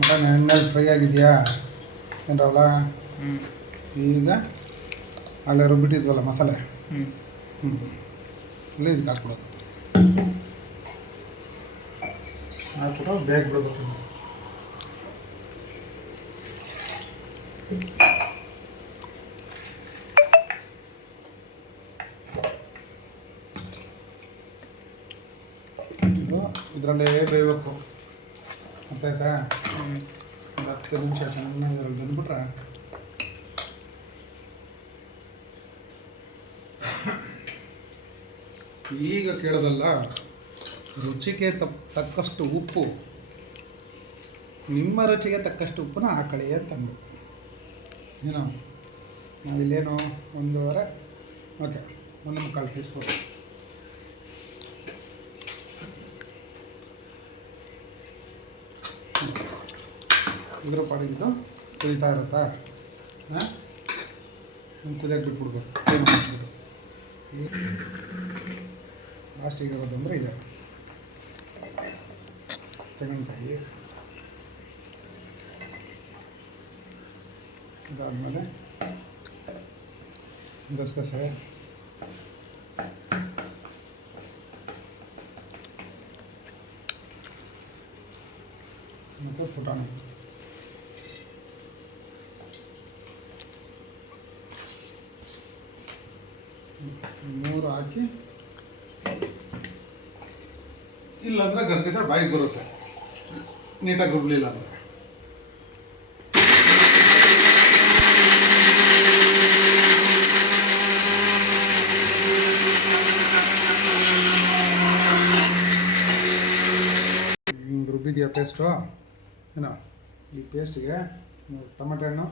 Mutton ಎಣ್ಣೆಲಿ fry ಆಗಿದೆಯಾ ಏನ್ರಲ್ಲ. ಈಗ ಅಲ್ಲೇ ರುಬ್ಬಿಟ್ಟಿದ್ವಲ್ಲ ಮಸಾಲೆ, ಇಲ್ಲೇ ಇದಕ್ಕೆ ಹಾಕ್ಬಿಡೋದು. ಹಾಕ್ಬಿಟ್ಟು ಬೇಗ ಬಿಡಬೇಕು. ಇದು ಇದರಲ್ಲೇ ಬೇಯಬೇಕು, ಗೊತ್ತಾಯ್ತಾ? ಒಂದು 10 ನಿಮಿಷ ಚೆನ್ನಾಗಿ ಇದರಲ್ಲಿ ಬಂದುಬಿಟ್ರೆ ಈಗ ಕೇಳೋದಲ್ಲ, ರುಚಿಗೆ ತಕ್ಕಷ್ಟು ಉಪ್ಪು, ನಿಮ್ಮ ರುಚಿಗೆ ತಕ್ಕಷ್ಟು ಉಪ್ಪನ್ನ ಹಾಕೊಳ್ಳಿ ಅಂತ ಅಂದ್ಬಿಟ್ಟು. ಏನೋ ನಾವಿಲ್ಲೇನು 1.5 ಓಕೆ 1.25 ಟೀ ಸ್ಪೂನ್ ಇದ್ರ ಪಾಡಿಗಿದ್ದು ಕುದೀತಾ ಇರುತ್ತಾ, ಕುದಿಯೋಕೆ ಬಿಟ್ಬಿಡ್ಬೇಕು. ಏನು ಮಾಡಿಸ್ಬಿಟ್ಟು ಲಾಸ್ಟಿಗೆ ಇರೋದಂದರೆ ಇದೆ ತೆಂಗಿನಕಾಯಿ. ಅದಾದಮೇಲೆ ಗಸಗಸೆ, ಮತ್ತು ಪುಟಾಣಿ. ಮೂರು ಹಾಕಿ, ಇಲ್ಲಾಂದರೆ ಗಸಗಸೆ ಬಾಯಿಗೆ ಬರುತ್ತೆ ನೀಟಾಗಿ ರುಬ್ಲಿಲ್ಲ ಅಂದರೆ. ಹಿಂಗೆ ರುಬ್ಬಿದೆಯಾ ಪೇಸ್ಟು? ಏನೋ ಈ ಪೇಸ್ಟಿಗೆ ಟೊಮೆಟೊ ಹಣ್ಣು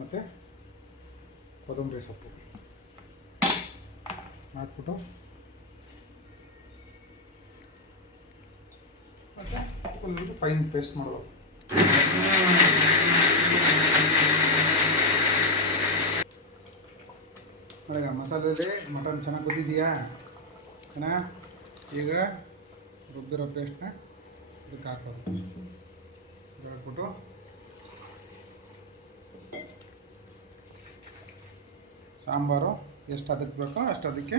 ಮತ್ತು ಕೊತ್ತಂಬರಿ ಸೊಪ್ಪು ಹಾಕ್ಬಿಟ್ಟು ಮತ್ತು ಒಂದು ಫೈನ್ ಪೇಸ್ಟ್ ಮಾಡೋದು. ನೋಡಿ ಮಸಾಲೆಯಲ್ಲಿ ಮಟನ್ ಚೆನ್ನಾಗಿ ಗೊತ್ತಿದೆಯಾ ಏನ? ಈಗ ರುಬ್ಬಿರೋ ಪೇಸ್ಟ್ನ ಇದಕ್ಕೆ ಹಾಕೋದು. ಹಾಕ್ಬಿಟ್ಟು ಸಾಂಬಾರು ಎಷ್ಟು ಅದಕ್ಕೆ ಬೇಕೋ ಅಷ್ಟು ಅದಕ್ಕೆ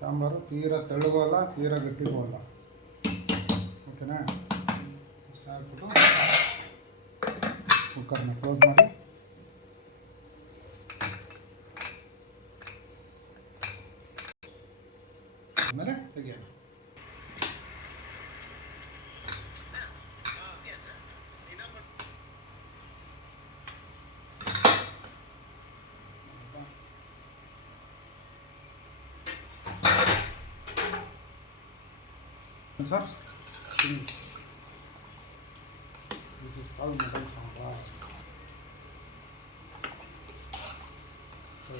ಸಾಂಬಾರು ತೀರಾ ತೆಳುಗೂ ಅಲ್ಲ, ತೀರಾ ಗಟ್ಟಿಗೂ ಅಲ್ಲ. ಓಕೆನಾ? ಇಷ್ಟು ಹಾಕ್ಬಿಟ್ಟು ಕುಕ್ಕರ್ನ ಕ್ಲೋಸ್ ಮಾಡಿ ಆಮೇಲೆ ತೆಗಿಯೋಣ. Sir, finish. This is called mutton sambar. So,